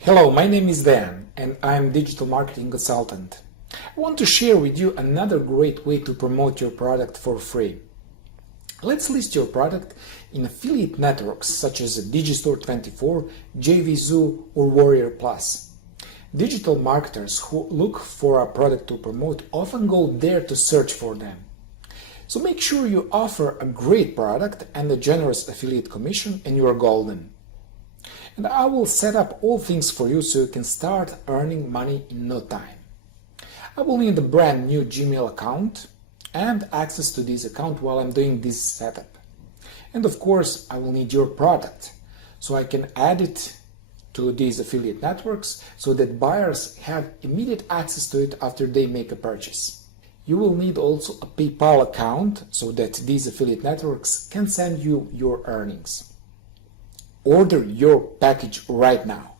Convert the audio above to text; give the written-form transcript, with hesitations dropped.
Hello, my name is Dan and I'm digital marketing consultant. I want to share with you another great way to promote your product for free. Let's list your product in affiliate networks such as DigiStore24, JVZoo or Warrior+Plus. Digital marketers who look for a product to promote often go there to search for them. So make sure you offer a great product and a generous affiliate commission and you are golden. And I will set up all things for you so you can start earning money in no time. I will need a brand new Gmail account and access to this account while I'm doing this setup. And of course, I will need your product so I can add it to these affiliate networks so that buyers have immediate access to it after they make a purchase. You will need also a PayPal account so that these affiliate networks can send you your earnings. Order your package right now.